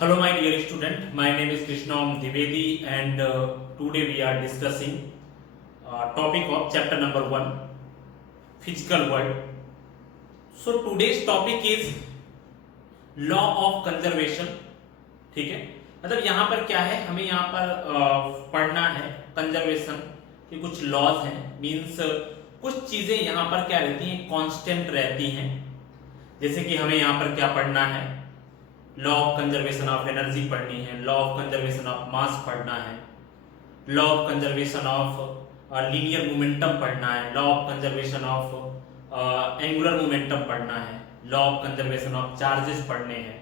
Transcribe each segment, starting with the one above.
Hello, my dear student. My name is Krishnam Dwivedi, and today we are discussing topic of chapter number 1, physical world. So today's topic is law of conservation. ठीक है, मतलब यहाँ पर क्या है, हमें यहाँ पर पढ़ना है कंजर्वेशन के कुछ लॉज हैं, मीन्स कुछ चीजें यहाँ पर क्या रहती हैं, कांस्टेंट रहती हैं। जैसे कि हमें यहाँ पर क्या पढ़ना है, law of conservation of energy पढ़नी है, लॉ ऑफ कंजर्वेशन ऑफ मास पढ़ना है, law of conservation of linear momentum पढ़ना है, law of conservation of angular momentum पढ़ना है, law of conservation of charges पढ़ने हैं।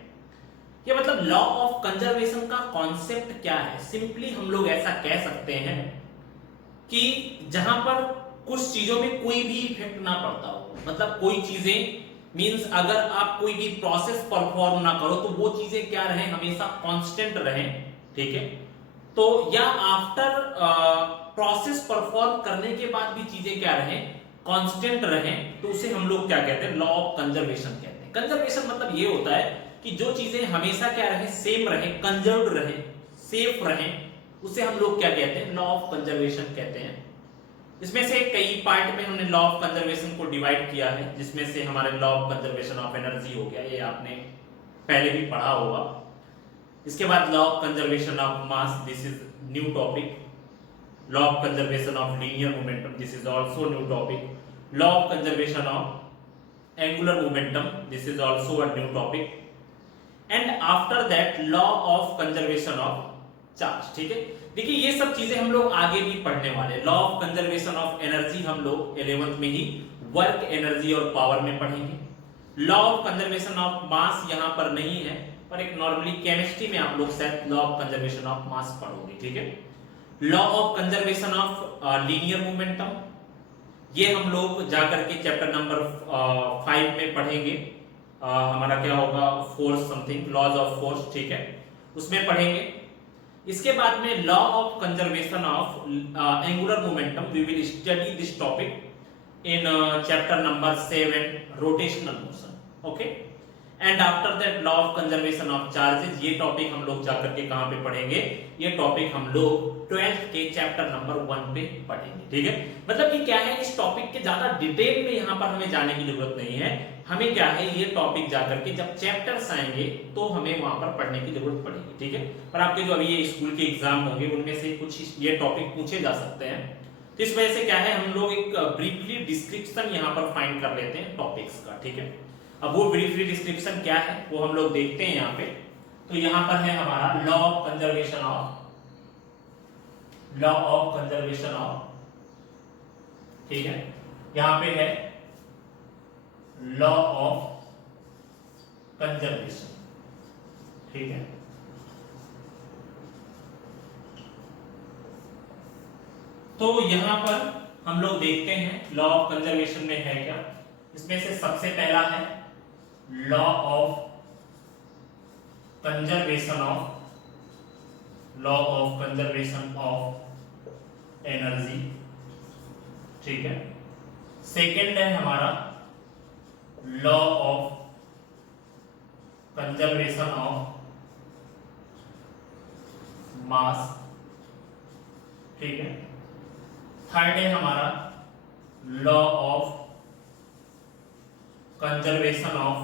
ये मतलब लॉ ऑफ कंजर्वेशन का कॉन्सेप्ट क्या है, सिंपली हम लोग ऐसा कह सकते हैं कि जहां पर कुछ चीजों में कोई भी इफेक्ट ना पड़ता हो, मतलब कोई चीजें मींस अगर आप कोई भी प्रोसेस परफॉर्म ना करो तो वो चीजें क्या रहे, हमेशा कांस्टेंट रहें, ठीक है। तो या आफ्टर प्रोसेस परफॉर्म करने के बाद भी चीजें क्या रहें, कांस्टेंट रहें, तो उसे हम लोग क्या कहते हैं, लॉ ऑफ कंजर्वेशन कहते हैं। कंजर्वेशन मतलब ये होता है कि जो चीजें हमेशा क्या रहे, सेम रहे, कंजर्व्ड रहे, सेफ रहे, उसे हम लोग क्या कहते हैं, लॉ ऑफ कंजर्वेशन कहते हैं। इसमें से कई पार्ट में हमने लॉ ऑफ कंजर्वेशन को डिवाइड किया है, जिसमें से हमारे law of conservation of energy हो गया, ये आपने पहले भी पढ़ा होगा। इसके बाद law of conservation of mass, this is new topic. Law of conservation of linear momentum, this is also new topic. Law of conservation of angular momentum, this is also a new topic. And after that law of conservation of charge, ठीक है। देखिए ये सब चीजें हम लोग आगे भी पढ़ने वाले। Law of conservation of energy हम लोग 11th में ही वर्क, एनर्जी और पावर में पढ़ेंगे। लॉ ऑफ कंजर्वेशन ऑफ मास यहाँ पर नहीं है, पर एक नॉर्मली केमिस्ट्री में आप लोग शायद लॉ ऑफ कंजर्वेशन ऑफ मास पढ़ोगे, ठीक है। Law of conservation of linear momentum, ये हम लोग जाकर के चैप्टर नंबर 5 में पढ़ेंगे। हमारा क्या होगा, force something, laws of force, ठीक है, उसमें पढ़ेंगे। इसके बाद में law of conservation of angular momentum, we will study this topic in chapter number 7, rotational motion, okay. And after that law of conservation of charges, ये टॉपिक हम लोग जाकर के कहां पे पढ़ेंगे, ये टॉपिक हम लोग 12th के चैप्टर नंबर 1 पे पढ़ेंगे, ठीक है। मतलब कि क्या है, इस टॉपिक के ज्यादा डिटेल में यहां पर हमें जाने की जरूरत नहीं है। हमें क्या है, ये टॉपिक जाकर के जब चैप्टर्स आएंगे तो हमें वहां पर पढ़ने की जरूरत पड़ेगी, ठीक है। पर आपके जो अभी ये स्कूल के एग्जाम होंगे उनमें से कुछ ये टॉपिक पूछे जा सकते हैं, तो इस वजह से क्या है, हम लोग एक ब्रीफली डिस्क्रिप्शन यहाँ पर फाइंड कर लेते हैं टॉपिक्स का, ठीक है। अब वो ब्रीफली डिस्क्रिप्शन क्या है वो हम लोग देखते हैं यहाँ पे। तो यहाँ पर है हमारा लॉ ऑफ कंजर्वेशन ऑफ ठीक है, यहाँ पे है लॉ ऑफ कंजर्वेशन, ठीक है। तो यहां पर हम लोग देखते हैं लॉ ऑफ कंजर्वेशन में है क्या। इसमें से सबसे पहला है law of conservation of energy, ठीक है। सेकेंड है हमारा law of conservation of mass, ठीक है। थर्ड है हमारा लॉ ऑफ कंजर्वेशन ऑफ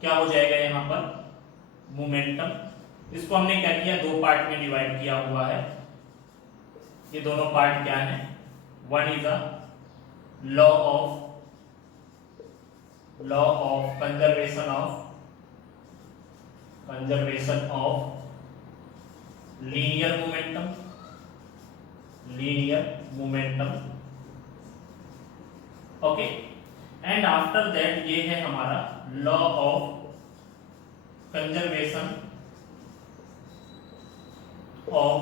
क्या हो जाएगा यहां पर, मोमेंटम। इसको हमने क्या किया, दो पार्ट में डिवाइड किया हुआ है। ये दोनों पार्ट क्या है, one is a law of conservation of linear momentum, okay. And after that ये है हमारा law of conservation of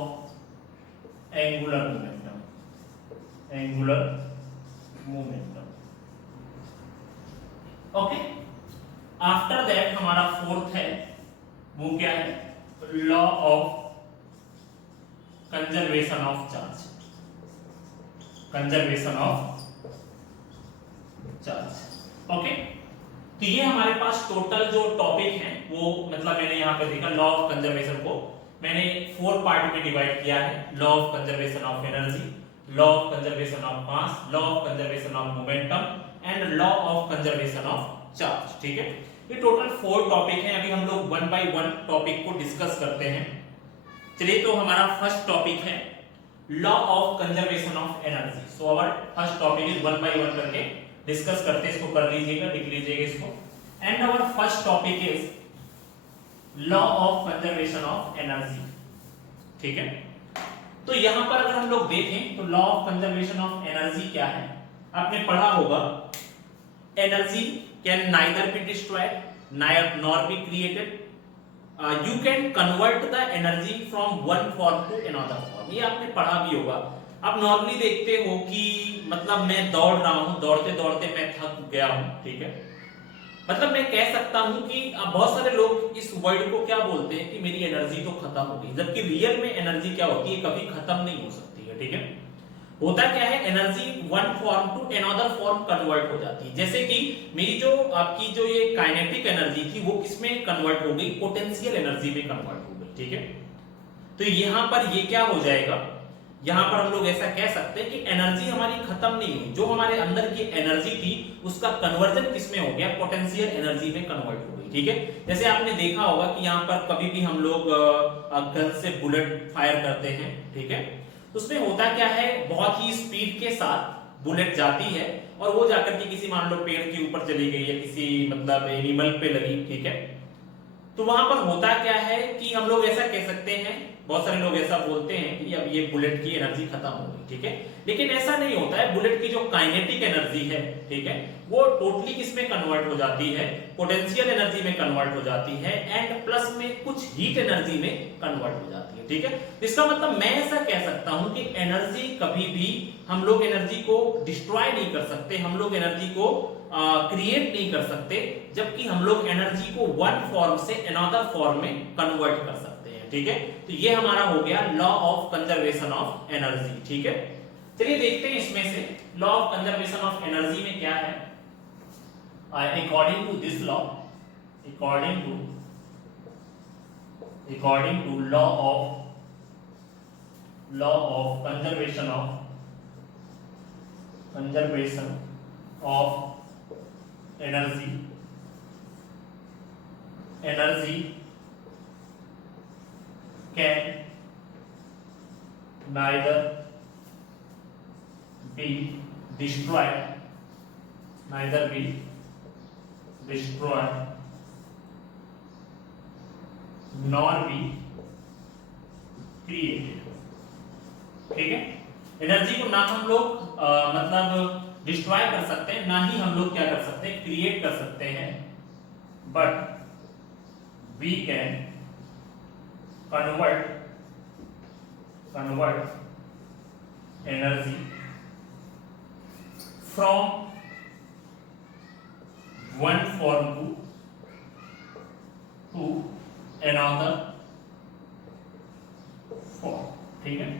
angular momentum, okay. After that हमारा फोर्थ है, वो क्या है, law of conservation of charge, okay. तो ये हमारे पास टोटल जो टॉपिक है वो मतलब मैंने यहाँ पे देखा लॉ ऑफ कंजर्वेशन को मैंने 4 पार्ट में डिवाइड किया है। Law of conservation of energy, law of conservation of mass, law of conservation of momentum and law of conservation of charge. ठीक है, ये टोटल 4 टॉपिक हैं। अभी हम लोग 1 बाय 1 टॉपिक को डिस्कस करते हैं। चलिए, तो हमारा फर्स्ट टॉपिक है law of conservation of energy. So our first topic is 1 by 1 करके डिस्कस करते हैं। इसको कर लीजिएगा, लिख लीजिएगा इसको। And our first topic is law of conservation of energy. ठीक है, तो यहां पर अगर हम लोग देखें तो law of conservation of energy क्या है, आपने पढ़ा होगा energy can neither be destroyed nor be created, you can convert the energy from one form to another form. ये आपने पढ़ा भी होगा। आप नॉर्मली देखते हो कि मतलब मैं दौड़ रहा हूं, दौड़ते दौड़ते मैं थक गया हूं। ठीक है, मतलब मैं कह सकता हूं कि बहुत सारे लोग इस वर्ड को क्या बोलते हैं कि मेरी एनर्जी तो खत्म हो गई, जबकि रियल में एनर्जी क्या होती है, कभी खत्म नहीं हो सकती है। ठीक है, होता क्या है, energy one form to another form convert हो जाती है। जैसे कि मेरी जो आपकी जो ये काइनेटिक एनर्जी थी वो किसमें कन्वर्ट हो गई, पोटेंशियल एनर्जी में कन्वर्ट हो गई। ठीक है, तो यहां पर ये क्या हो जाएगा, यहां पर हम लोग ऐसा कह सकते हैं कि एनर्जी हमारी खत्म नहीं हुई, जो हमारे अंदर की एनर्जी थी उसका कन्वर्जन किसमें हो गया, पोटेंशियल एनर्जी में कन्वर्ट हो गई। ठीक है, जैसे आपने देखा होगा कि यहां पर कभी भी हम लोग गन से बुलेट फायर करते हैं। ठीक है, तो उसमें होता क्या है, बहुत ही स्पीड के साथ बुलेट जाती है और वो जाकर के किसी मान लो पेड़ के ऊपर चली गई या किसी मतलब एनिमल पे लगी। ठीक है, तो वहां पर होता क्या है कि हम लोग ऐसा कह सकते हैं, बहुत सारे लोग ऐसा बोलते हैं कि अब ये बुलेट की एनर्जी खत्म हो गई। ठीक है, लेकिन ऐसा नहीं होता है। बुलेट की जो काइनेटिक एनर्जी है, ठीक है, वो टोटली किसमें कन्वर्ट हो जाती है, पोटेंशियल एनर्जी में कन्वर्ट हो जाती है एंड प्लस में कुछ हीट एनर्जी में कन्वर्ट हो जाती है। ठीक है, इसका मतलब मैं ऐसा कह सकता हूं कि एनर्जी कभी भी हम लोग एनर्जी को डिस्ट्रॉय नहीं कर सकते, हम लोग एनर्जी को क्रिएट नहीं कर सकते, जबकि हम लोग एनर्जी को वन फॉर्म से अनदर फॉर्म में कन्वर्ट कर सकते हैं। ठीक है, तो ये हमारा हो गया law of conservation of energy. ठीक है, चलिए देखते हैं इसमें से law of conservation of energy में क्या है। According to this law, according to law of conservation of energy can neither be destroyed nor be created। ठीक है, एनर्जी को ना हम लोग मतलब डिस्ट्रॉय कर सकते हैं, ना ही हम लोग क्या कर सकते हैं, क्रिएट कर सकते हैं, but we can convert energy from one form to another form. ठीक है,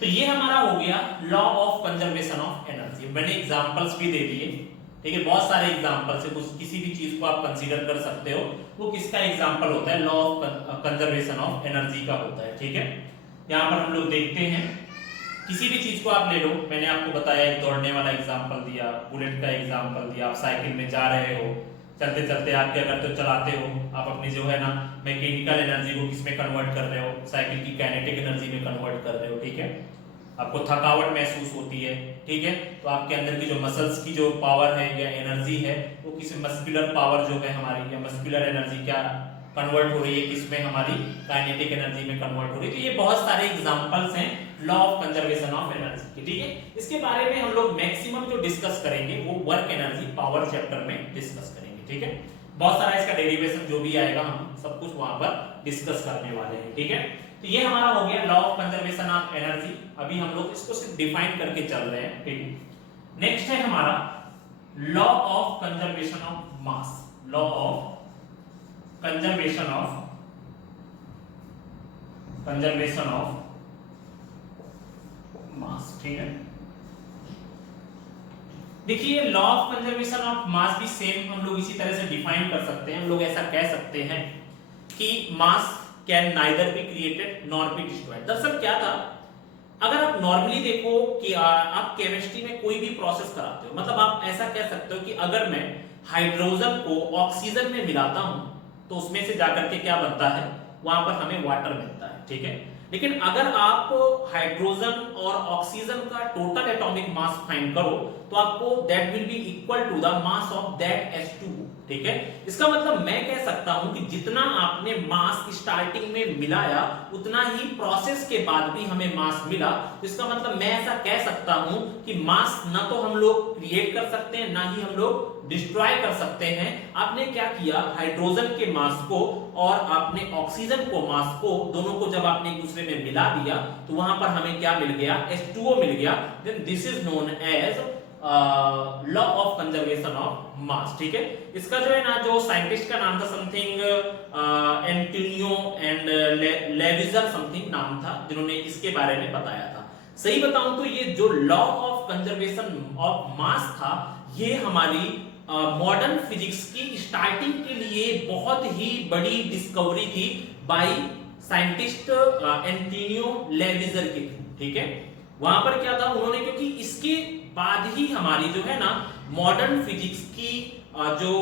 तो ये हमारा हो गया law of conservation of energy. मैंने एग्जांपल्स भी दे दिए। ठीक है, बहुत सारे एग्जांपल्स है, किसी भी चीज को आप कंसीडर कर सकते हो। वो किसका एग्जांपल होता है, law of conservation of energy का होता है। ठीक है, यहाँ पर हम लोग देखते हैं, किसी भी चीज को आप ले लो, मैंने आपको बताया एक दौड़ने वाला एग्जांपल दिया, बुलेट का एग्जांपल दिया, आप साइकिल में जा रहे हो, चलते चलते आप क्या करते हो, चलाते हो, आप अपनी जो है ना मैकेनिकल एनर्जी को किसमें कन्वर्ट कर रहे हो, साइकिल की काइनेटिक एनर्जी में कन्वर्ट कर रहे हो। ठीक है, आपको थकावट महसूस होती है। ठीक है, तो आपके अंदर की जो मसल्स की जो पावर है या एनर्जी है वो किसी मस्कुलर पावर जो है हमारी, या मस्कुलर एनर्जी क्या कन्वर्ट हो रही है किसमें, हमारी काइनेटिक एनर्जी में कन्वर्ट हो रही है। तो ये बहुत सारे एग्जांपल्स हैं law of conservation of energy के। ठीक है, इसके बारे में हम लोग मैक्सिमम जो डिस्कस करेंगे वो वर्क एनर्जी पावर चैप्टर में डिस्कस करेंगे। ठीक है, बहुत सारा इसका डेरिवेशन जो भी आएगा हम सब कुछ वहां पर डिस्कस करने वाले हैं। ठीक है, तो ये हमारा हो गया law of conservation of energy. अभी हम लोग इसको सिर्फ डिफाइन करके चल रहे हैं। ठीक है, नेक्स्ट है हमारा law of conservation of mass, law of conservation of mass. ठीक है, देखिए लॉ ऑफ कंजर्वेशन ऑफ मास भी सेम हम लोग इसी तरह से डिफाइन कर सकते हैं। हम लोग ऐसा कह सकते हैं कि मास can neither be created nor be destroyed. दरअसल क्या था, अगर आप नॉर्मली देखो कि आप केमिस्ट्री में कोई भी प्रोसेस कराते हो, मतलब आप ऐसा कह सकते हो कि अगर मैं हाइड्रोजन को ऑक्सीजन में मिलाता हूं तो उसमें से जाकर के क्या बनता है, वहां पर हमें वाटर मिलता है, ठीक है। लेकिन अगर आप हाइड्रोजन और ऑक्सीजन का टोटल एटॉमिक मास फाइंड करो तो आपको that will be equal to the mass of that H2, ठीक है। इसका मतलब मैं कह सकता हूं कि जितना आपने मास स्टार्टिंग में मिलाया उतना ही प्रोसेस के बाद भी हमें मास मिला। तो इसका मतलब मैं ऐसा कह सकता हूं कि मास ना तो हम लोग क्रिएट कर सकते हैं ना ही हम लोग डिस्ट्रॉय कर सकते हैं। आपने क्या किया, हाइड्रोजन के मास को और आपने ऑक्सीजन को मास को दोनों को जब आपने एक दूसरे में मिला दिया तो वहां पर हमें क्या मिल गया, H2O मिल गया। Then this is known as law of conservation of mass, ठीक है। इसका जो है ना, जो साइंटिस्ट का नाम था समथिंग एंटोनियो एंड लेविजर समथिंग नाम था, जिन्होंने इसके बारे में बताया था। सही बताऊं तो ये जो लॉ ऑफ कंजर्वेशन ऑफ मास था ये हमारी मॉडर्न फिजिक्स की स्टार्टिंग के लिए बहुत ही बड़ी डिस्कवरी थी बाय साइंटिस्ट एंटोनियो लेविजर के थ्रू, ठीक है। वहां पर क्या था, उन्होंने, क्योंकि इसके बाद ही हमारी जो है ना मॉडर्न फिजिक्स की जो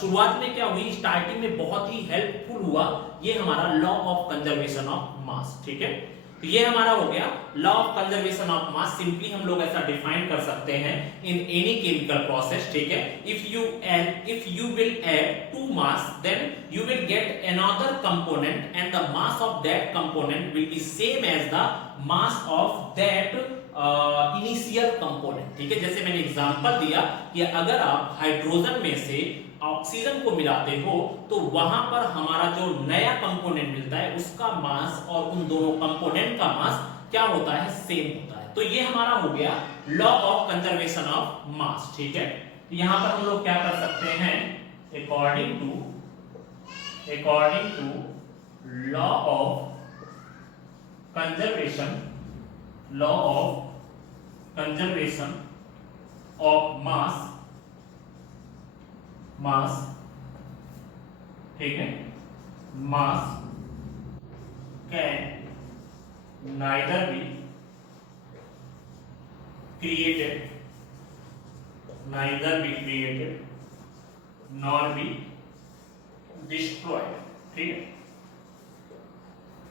शुरुआत में क्या हुई, स्टार्टिंग में बहुत ही हेल्पफुल हुआ ये हमारा law of conservation of mass, ठीक है। तो ये हमारा हो गया law of conservation of mass. Simply हम लोग ऐसा डिफाइन कर सकते हैं इन एनी केमिकल प्रोसेस, ठीक है। If you will add two mass then you will get another component and the mass of that component will be same as the mass of that initial component, ठीक है। जैसे मैंने example दिया कि अगर आप हाइड्रोजन में से ऑक्सीजन को मिलाते हो तो वहां पर हमारा जो नया कंपोनेंट मिलता है उसका मास और उन दोनों कंपोनेंट का मास क्या होता है, सेम होता है। तो ये हमारा हो गया law of conservation of mass, ठीक है। तो यहां पर हम लोग क्या कर सकते हैं, according to law of conservation of mass, ठीक है, mass can neither be created nor be destroyed, ठीक है।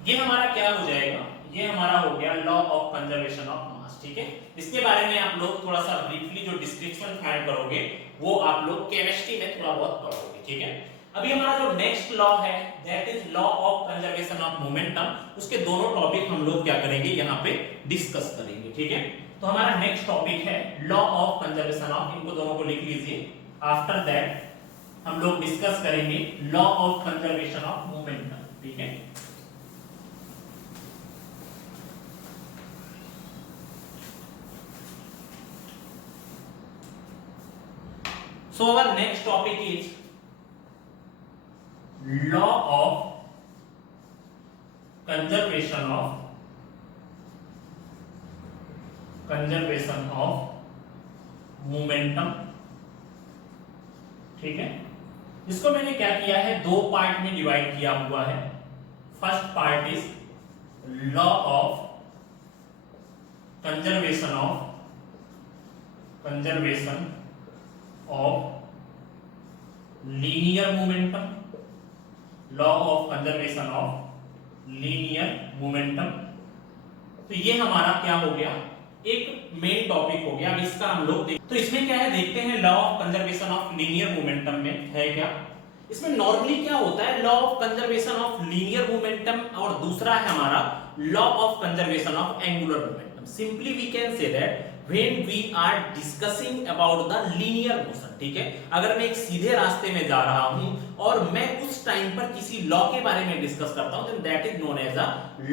ये हमारा क्या हो जाएगा, ये हमारा हो गया law of conservation of mass, ठीक है। इसके बारे में आप लोग थोड़ा सा ब्रीफली जो डिस्क्रिप्शन फाइंड करोगे वो आप लोग केमिस्ट्री में थोड़ा बहुत पढ़ोगे, ठीक है। अभी हमारा जो नेक्स्ट लॉ है that is law of conservation of momentum. उसके दोनों टॉपिक हम लोग क्या करेंगे, यहाँ पे डिस्कस करेंगे, ठीक है। तो हमारा नेक्स्ट टॉपिक है लॉ ऑफ कंजर्वेशन ऑफ, इनको दोनों को लिख लीजिए। आफ्टर दैट हम लोग डिस्कस करेंगे law of conservation of momentum, ठीक है। So our next topic is law of conservation of momentum, ठीक है। इसको मैंने क्या किया है, दो पार्ट में डिवाइड किया हुआ है। First part is law of conservation of linear momentum, law of conservation of linear momentum. तो ये हमारा क्या हो गया, एक मेन टॉपिक हो गया। इसका हम लोग तो इसमें क्या है, देखते हैं law of conservation of linear momentum में है क्या। इसमें नॉर्मली क्या होता है, law of conservation of linear momentum और दूसरा है हमारा law of conservation of angular momentum. Simply we can say that when we are discussing about the linear motion, ठीक है। अगर मैं एक सीधे रास्ते में जा रहा हूं और मैं उस टाइम पर किसी लॉ के बारे में डिस्कस करता हूं then that is known as a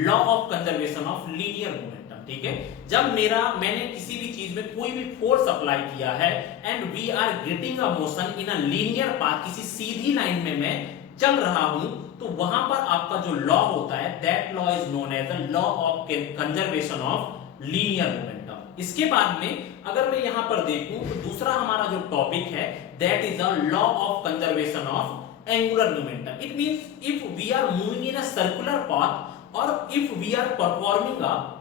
law of conservation of linear momentum, ठीक है। जब मैंने किसी भी चीज में कोई भी फोर्स अप्लाई किया है and we are getting a motion in a linear path, किसी सीधी लाइन में मैं चल रहा हूं, तो वहां पर आपका जो लॉ होता है that law is known as the law of conservation of linear momentum. इसके बाद में अगर मैं यहाँ पर देखूं तो दूसरा हमारा जो टॉपिक है that is a law of conservation of angular momentum. It means if we are moving in a circular path और if we are performing a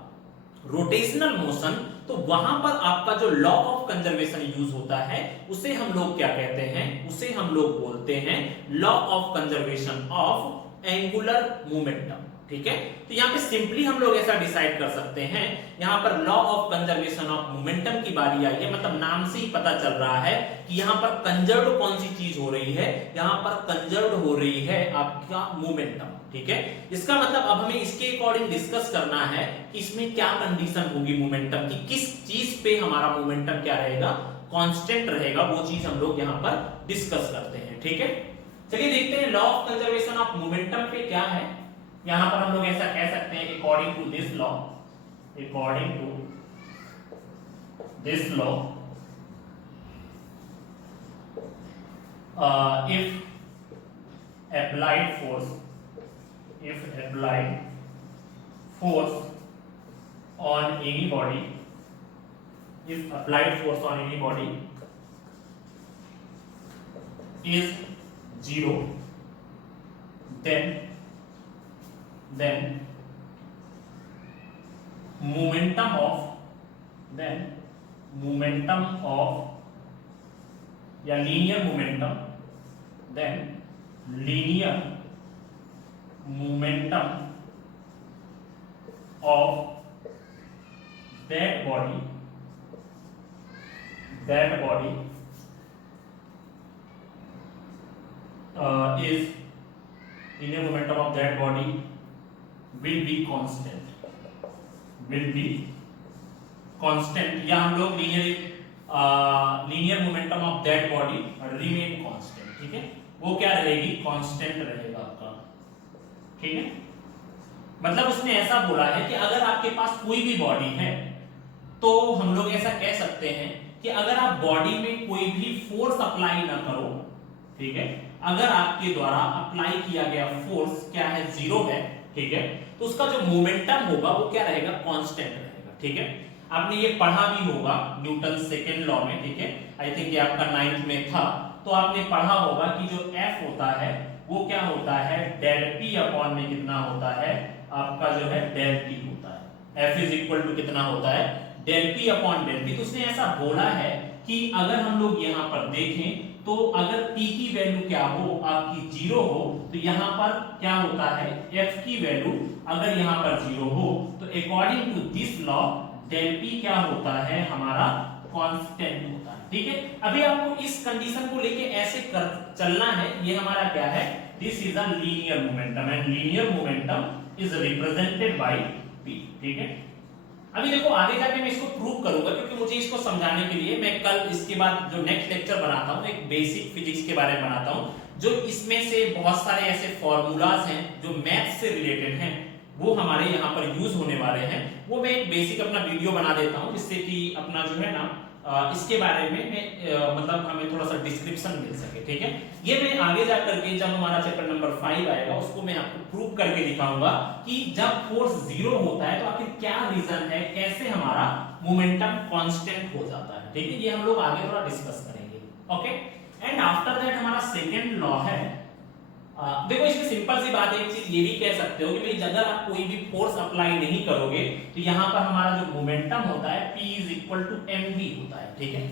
rotational motion, तो वहां पर आपका जो लॉ ऑफ कंजर्वेशन यूज होता है उसे हम लोग क्या कहते हैं, उसे हम लोग बोलते हैं law of conservation of angular momentum. ठीक है, तो यहाँ पे सिंपली हम लोग ऐसा डिसाइड कर सकते हैं, यहाँ पर law of conservation of momentum की बारी आई है, मतलब नाम से ही पता चल रहा है कि यहाँ पर कंजर्व्ड कौन सी चीज हो रही है, यहाँ पर कंजर्व्ड हो रही है आपका मोमेंटम। ठीक है, इसका मतलब अब हमें इसके अकॉर्डिंग डिस्कस करना है कि इसमें क्या कंडीशन होगी मोमेंटम की, किस चीज पे हमारा मोमेंटम क्या रहेगा, कांस्टेंट रहेगा, वो चीज हम लोग यहाँ पर डिस्कस करते हैं। ठीक है, चलिए देखते हैं law of conservation of momentum पे क्या है। यहां पर हम लोग ऐसा कह सकते हैं according to this law, according to this law if applied force on any body, if applied force on any body is zero, then momentum of या linear momentum of that body is linear momentum of that body will be constant, या हम लोग linear momentum of that body remain constant। ठीक है, वो क्या रहेगी, constant रहेगा आपका। ठीक है, मतलब उसने ऐसा बोला है कि अगर आपके पास कोई भी बॉडी है तो हम लोग ऐसा कह सकते हैं कि अगर आप बॉडी में कोई भी फोर्स अप्लाई ना करो, ठीक है, अगर आपके द्वारा अप्लाई किया गया फोर्स क्या है, जीरो है, ठीक है, तो उसका जो मोमेंटम होगा वो क्या रहेगा, कांस्टेंट रहेगा। ठीक है, आपने ये पढ़ा भी होगा न्यूटन सेकेंड लॉ में। ठीक है, आई थिंक ये आपका 9th में था, तो आपने पढ़ा होगा कि जो F होता है वो क्या होता है, डेल P अपॉन में कितना होता है आपका जो है डेल T होता है। F इज इक्वल टू कितना होता है, del P upon del T। तो उसने ऐसा बोला है कि अगर हम लोग यहाँ पर देखें तो अगर P की वैल्यू क्या हो, आपकी जीरो हो, तो यहाँ पर क्या होता है, F की वैल्यू अगर यहाँ पर जीरो हो तो according to this law del P क्या होता है, हमारा कांस्टेंट होता है। ठीक है, अभी आपको इस कंडीशन को लेके ऐसे कर चलना है, ये हमारा क्या है, this is a linear momentum and linear momentum is represented by P। ठीक है, अभी देखो आगे जाके मैं इसको प्रूव करूंगा, क्योंकि मुझे इसको समझाने के लिए मैं कल इसके बाद जो नेक्स्ट लेक्चर बनाता हूं एक बेसिक फिजिक्स के बारे में बनाता हूं, जो इसमें से बहुत सारे ऐसे फॉर्मूलाज हैं जो मैथ से रिलेटेड हैं, वो हमारे यहाँ पर यूज होने वाले हैं। वो मैं एक बेसिक अपना वीडियो बना देता हूँ जिससे कि अपना जो है ना इसके बारे में मतलब हमें थोड़ा सा डिस्क्रिप्शन मिल सके। ठीक है, ये मैं आगे जाकर के जब हमारा चैप्टर नंबर 5 आएगा उसको मैं आपको प्रूव करके दिखाऊंगा कि जब फोर्स जीरो होता है तो आखिर क्या रीजन है, कैसे हमारा मोमेंटम कांस्टेंट हो जाता है। ठीक है, ये हम लोग आगे थोड़ा डिस्कस करेंगे। ओके, एंड आफ्टर दैट हमारा सेकेंड लॉ है, देखो इसमें सिंपल सी बात है, एक चीज ये भी कह सकते हो कि भाई अगर आप कोई भी फोर्स अप्लाई नहीं करोगे तो यहाँ पर हमारा जो मोमेंटम होता है P is equal to mv होता है। ठीक है,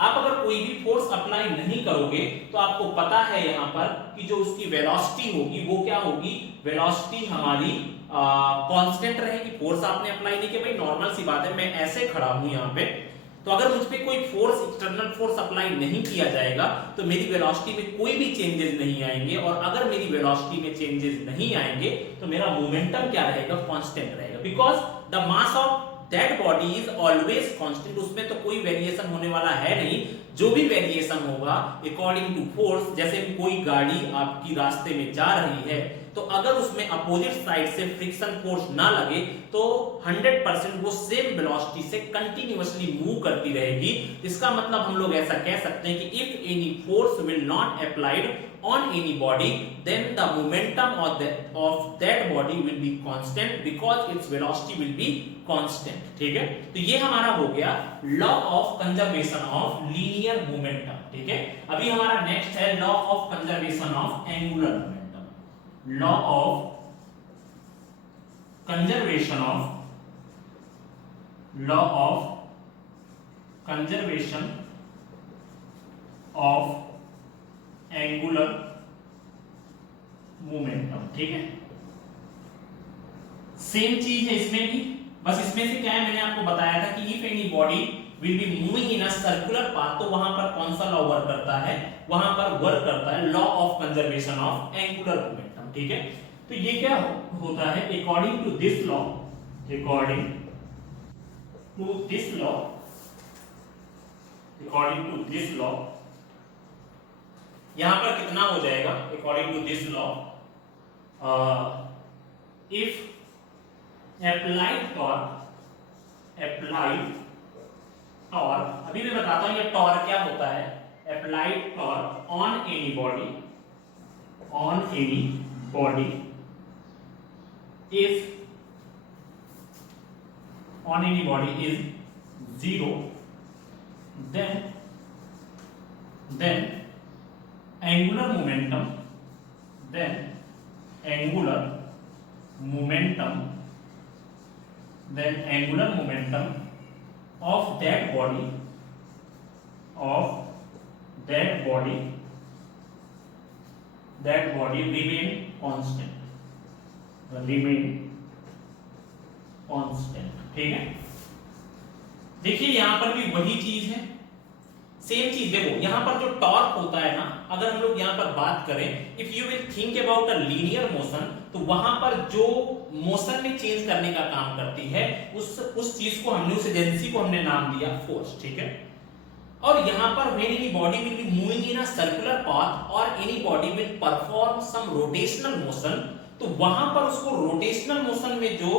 आप अगर कोई भी फोर्स अप्लाई नहीं करोगे तो आपको पता है यहाँ पर कि जो उसकी वेलोसिटी होगी वो क्या होगी, वेलोसिटी हमारी कांस्टेंट रहेगी। फोर्स आपने अप्लाई नहीं किया, भाई नॉर्मल सी बात है, मैं ऐसे खड़ा हूं यहाँ पे, तो अगर मुझ पे कोई फोर्स एक्सटर्नल फोर्स अप्लाई नहीं किया जाएगा तो मेरी वेलोसिटी में कोई भी चेंजेस नहीं आएंगे, और अगर मेरी वेलोसिटी में चेंजेस नहीं आएंगे तो मेरा मोमेंटम क्या रहेगा, कांस्टेंट रहेगा, because the mass of that body is always constant. उसमें तो कोई वेरिएशन होने वाला है नहीं, जो भी वेरिएशन होगा अकॉर्डिंग टू फोर्स, जैसे कोई गाड़ी आपकी रास्ते में जा रही है तो अगर उसमें अपोजिट साइड से फ्रिक्शन फोर्स ना लगे तो 100% वो सेम वेलोसिटी से कंटिन्यूअसली मूव करती रहेगी। इसका मतलब हम लोग ऐसा कह सकते हैं कि if any force will not applied on any body, then the momentum of that body will be constant because its velocity will be constant। ठीक है, तो ये हमारा हो गया law of conservation of linear momentum. ठीक है, अभी हमारा नेक्स्ट है law of conservation of angular momentum. Law of conservation of angular momentum. ठीक है, सेम चीज है इसमें भी, बस इसमें से क्या है मैंने आपको बताया था कि if any body will be moving in a circular path, तो वहां पर कौन सा लॉ वर्क करता है, वहां पर वर्क करता है law of conservation of angular momentum. ठीक है, तो ये क्या होता है, अकॉर्डिंग टू दिस लॉ, यहां पर कितना हो जाएगा, according to this law, if applied torque, अभी मैं बताता हूं ये टॉर्क क्या होता है। Applied torque on any body is 0, then angular momentum of that body remain constant। ठीक है, देखिए यहां पर भी वही चीज है, सेम चीज। देखो यहां पर जो टॉर्क होता है ना, अगर हम लोग यहां पर बात करें, if you will think about a linear motion, तो वहां पर जो मोशन में चेंज करने का काम करती है उस चीज को हमने, उस एजेंसी को हमने नाम दिया फोर्स। ठीक है, और यहां पर when any body will be moving in a circular path और any body will perform some rotational motion, तो वहां पर उसको रोटेशनल मोशन में जो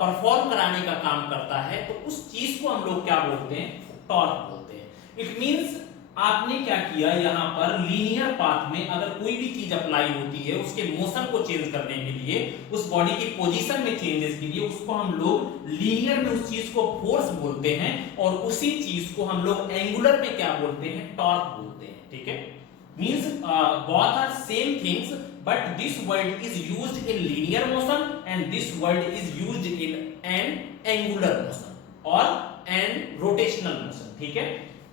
परफॉर्म कराने का काम करता है, तो उस चीज को हम लोग क्या बोलते हैं, टॉर्क बोलते हैं। इट मींस आपने क्या किया, यहां पर लीनियर पाथ में अगर कोई भी चीज अप्लाई होती है, उसके मोशन को चेंज करने के लिए, उस बॉडी की पोजीशन में चेंजेस के लिए, उसको हम लोग लीनियर में उस चीज को फोर्स बोलते हैं, और उसी चीज को हम लोग एंगुलर में क्या बोलते हैं, टॉर्क बोलते हैं। ठीक है, means both are same things, but this word is used in linear motion and this word is used in an angular motion or an rotational motion। ठीक है,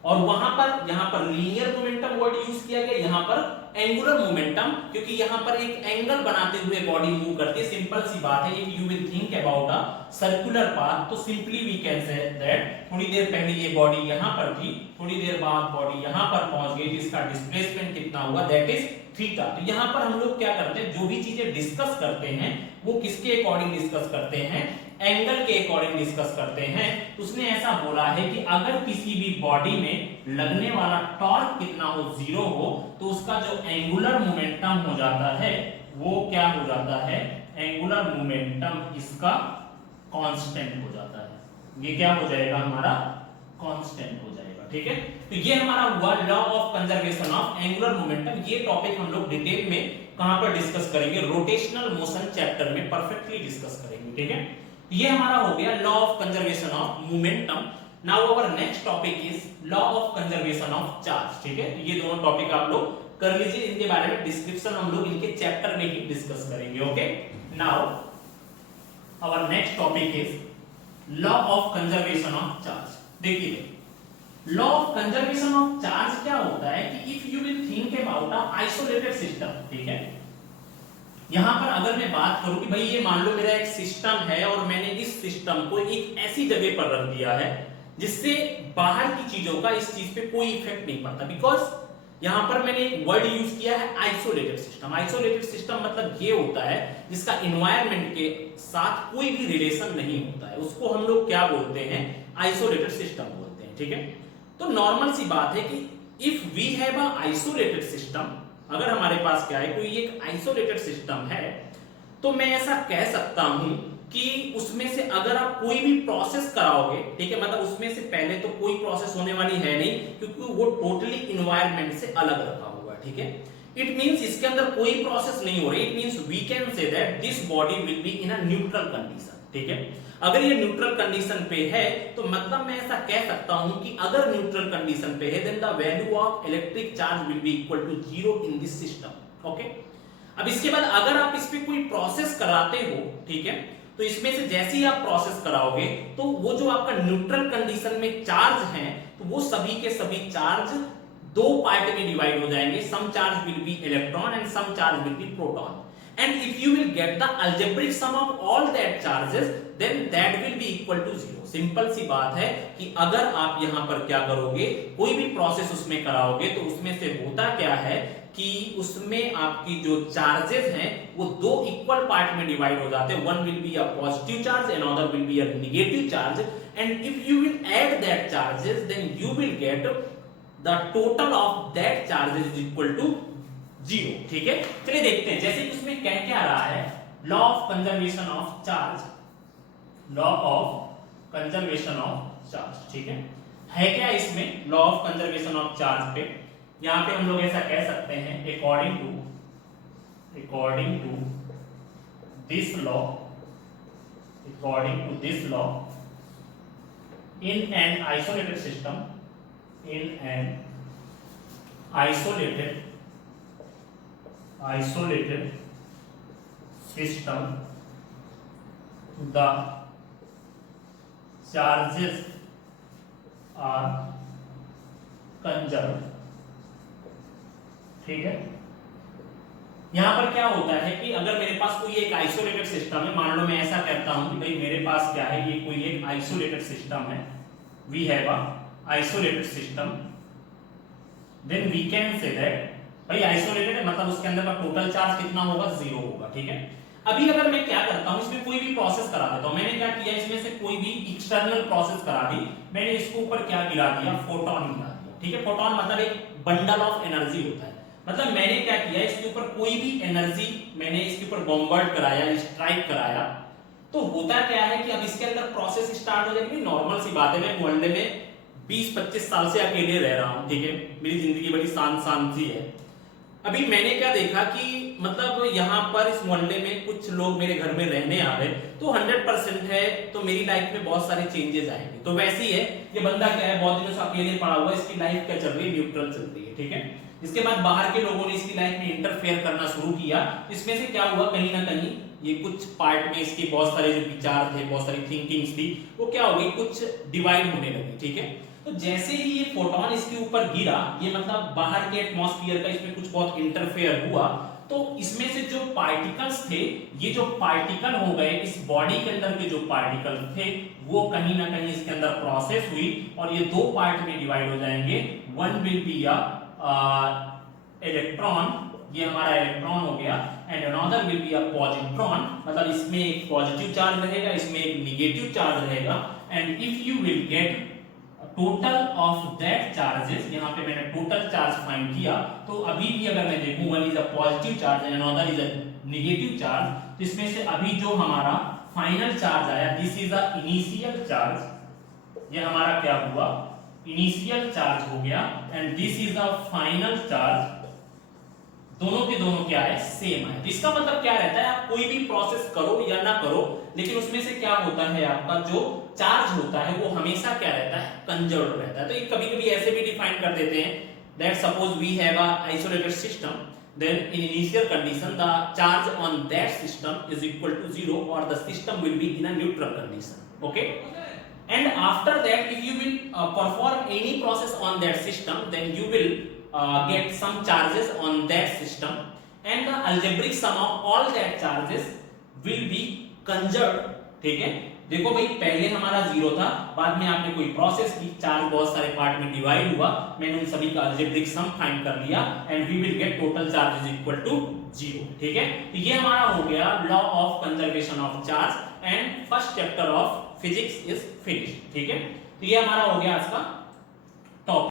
और वहां पर यहां पर लीनियर मोमेंटम वर्ड यूज किया गया, यहां पर एंगुलर मोमेंटम, क्योंकि यहां पर एक एंगल बनाते हुए बॉडी मूव करती है। सिंपल सी बात है, if you will think about a circular path, तो simply we can say that थोड़ी देर पहले ये बॉडी यहां पर थी, थोड़ी देर बाद बॉडी यहां पर पहुंच गई, जिसका डिस्प्लेसमेंट कितना हुआ, दैट इज थीटा। तो यहां पर हम लोग क्या करते हैं, जो भी चीजें डिस्कस करते हैं वो किसके अकॉर्डिंग डिस्कस करते हैं, एंगल के अकॉर्डिंग डिस्कस करते हैं। उसने ऐसा बोला है कि अगर किसी भी बॉडी में लगने वाला टॉर्क कितना हो, 0 हो, तो उसका जो एंगुलर मोमेंटम हो जाता है वो क्या हो जाता है, एंगुलर मोमेंटम इसका कांस्टेंट हो जाता है। ये क्या हो जाएगा, हमारा कांस्टेंट हो जाएगा। ठीक है, तो ये हमारा हुआ law of conservation of angular momentum. ये टॉपिक हम लोग डिटेल में कहां पर डिस्कस करेंगे, रोटेशनल मोशन चैप्टर में परफेक्टली डिस्कस करेंगे। ठीक है, ये हमारा हो गया law of conservation of momentum. Now our next topic is law of conservation of charge. ठीक है, ये दोनों टॉपिक आप लोग कर लीजिए, इनके बारे में डिस्क्रिप्शन हम लोग इनके चैप्टर में ही डिस्कस करेंगे। Okay, now our next topic is law of conservation of charge. देखिए law of conservation of charge क्या होता है कि if you will think about a isolated system, ठीक है, यहां पर अगर मैं बात करूं कि भाई ये मान लो मेरा एक सिस्टम है और मैंने इस सिस्टम को एक ऐसी जगह पर रख दिया है जिससे बाहर की चीजों का इस चीज पे कोई इफेक्ट नहीं पड़ता, बिकॉज यहां पर मैंने एक वर्ड यूज किया है आइसोलेटेड सिस्टम। आइसोलेटेड सिस्टम मतलब ये होता है जिसका एनवायरनमेंट के साथ कोई भी रिलेशन नहीं होता है, उसको हम लोग क्या बोलते हैं, आइसोलेटेड सिस्टम बोलते हैं। ठीक है, तो नॉर्मल सी बात है कि if we have a isolated system, अगर हमारे पास क्या है, कोई एक आइसोलेटेड सिस्टम है, तो मैं ऐसा कह सकता हूं कि उसमें से अगर आप कोई भी प्रोसेस कराओगे, ठीक है, मतलब उसमें से पहले तो कोई प्रोसेस होने वाली है नहीं, क्योंकि वो टोटली इन्वायरमेंट से अलग रखा हुआ है, ठीक है। इट मींस इसके अंदर कोई प्रोसेस नहीं हो रही। It means we can say that this body will be in a neutral condition, ठीक है। अगर ये न्यूट्रल कंडीशन पे है तो मतलब मैं ऐसा कह सकता हूं कि अगर न्यूट्रल कंडीशन पे है, then the value of electric charge will be equal to 0 in this system, okay. अब इसके बाद अगर आप इस पे कोई प्रोसेस कराते हो, ठीक है, तो इसमें से जैसे ही आप प्रोसेस कराओगे तो वो जो आपका न्यूट्रल कंडीशन में चार्ज हैं, तो वो सभी के सभी चार्ज दो पार्ट में डिवाइड हो जाएंगे। Some charge will be electron and some charge will be proton. And if you will get the algebraic sum of all that charges, then that will be equal to 0। Simple सी बात है कि अगर आप यहां पर क्या करोगे, कोई भी प्रोसेस उसमें कराओगे, तो उसमें से होता क्या है कि उसमें आपकी जो चार्जेस हैं वो दो इक्वल पार्ट में डिवाइड हो जाते हैं। One will be a positive charge and other will be a negative charge. And if you will add that charges, then you will get the total of that charges is equal to 0, ठीक है। चलिए देखते हैं, जैसे कि उसमें क्या क्या आ रहा है, law of conservation of charge, law of conservation of charge, ठीक है क्या इसमें law of conservation of charge पे यहां पे हम लोग ऐसा कह सकते हैं, according to this law, in an isolated system, the charges are conserved, ठीक है। यहां पर क्या होता है कि अगर मेरे पास कोई एक आइसोलेटेड सिस्टम है, मान लो मैं ऐसा कहता हूं कि भाई मेरे पास क्या है, ये कोई एक आइसोलेटेड सिस्टम है, we have a isolated system, then we can say that भाई आइसोलेटेड है, मतलब उसके अंदर का टोटल चार्ज कितना होगा, 0 होगा, ठीक है। अभी अगर मैं क्या करता हूं, इसमें कोई भी प्रोसेस करा देता हूं, मैंने क्या किया, इसमें से कोई भी एक्सटर्नल प्रोसेस करा दी, मैंने इसके ऊपर क्या गिरा दिया, फोटोन गिरा दिया, ठीक है। फोटोन मतलब एक बंडल ऑफ एनर्जी होता है, मतलब मैंने क्या किया, इसके ऊपर कोई भी एनर्जी मैंने इसके ऊपर बॉम्बार्ड कराया, स्ट्राइक कराया, तो होता क्या है कि अब इसके अंदर प्रोसेस स्टार्ट हो जाएगी। नॉर्मल सी बात है, मैं मोहल्ले में 20-25 साल से अकेले रह रहा हूं, ठीक है, मेरी जिंदगी बड़ी शांत सी है। अभी मैंने क्या देखा कि मतलब यहाँ पर इस मोहल्ले में कुछ लोग मेरे घर में रहने आ गए, तो 100% है, तो मेरी लाइफ में बहुत सारे चेंजेस आएंगे। तो वैसे ही है, ये बंदा क्या है, बहुत दिनों से अकेले पड़ा हुआ है, इसकी लाइफ क्या चल रही है, न्यूट्रल चल रही है, ठीक है। इसके बाद बाहर के लोगों ने इसकी लाइफ में इंटरफेयर करना शुरू किया, इसमें से क्या हुआ, कहीं ना कहीं ये कुछ पार्ट में इसके बहुत सारे जो विचार थे, बहुत सारी थिंकिंग्स थी, वो क्या हो गई, कुछ डिवाइड होने लगी, ठीक है। तो जैसे ही ये फोटोन इसके ऊपर गिरा, ये मतलब बाहर के एटमॉस्फेयर का इसमें कुछ बहुत इंटरफेयर हुआ, तो इसमें से जो पार्टिकल्स थे, ये जो पार्टिकल हो गए, इस बॉडी के अंदर के जो पार्टिकल थे, वो कहीं ना कहीं इसके अंदर प्रोसेस हुई और ये दो पार्ट में डिवाइड हो जाएंगे। One will be a electron, ये हमारा इलेक्ट्रॉन हो गया, and another will be a positron, मतलब इसमें एक पॉजिटिव चार्ज रहेगा, इसमें एक नेगेटिव चार्ज रहेगा। And if you will get total of that charges, यहां पे मैंने टोटल चार्ज फाइंड किया, तो अभी भी अगर मैं देखूं, one is a positive charge and another is a negative charge, तो इसमें से अभी जो हमारा फाइनल चार्ज आया, this is a initial charge, ये हमारा क्या हुआ, इनिशियल चार्ज हो गया, and this is a final charge, दोनों के दोनों क्या है, सेम है। इसका मतलब क्या रहता है, आप कोई भी प्रोसेस करो या ना करो, लेकिन उसमें से क्या होता है, आपका जो चार्ज होता है वो हमेशा क्या रहता है, कंजर्व्ड रहता है। तो ये कभी-कभी ऐसे भी डिफाइन कर देते हैं that suppose we have a isolated system, then in initial condition the charge on that system is equal to 0 or the system will be in a neutral condition, okay. And after that if you will perform any process on that system, then you will get some charges on that system and the algebraic sum of all that charges will be conserved, ठीक है। देखो भाई, पहले हमारा 0 था, बाद में आपने कोई प्रोसेस की, चार्ज बहुत सारे पार्ट में डिवाइड हुआ, मैंने उन सभी का अलजेब्रिक सम फाइंड कर लिया, and we will get total charge is equal to 0, ठीक है। तो ये हमारा हो गया law of conservation of charge, and first chapter of physics is finished, ठीक है। तो ये हमारा हो गया आज का टॉपिक।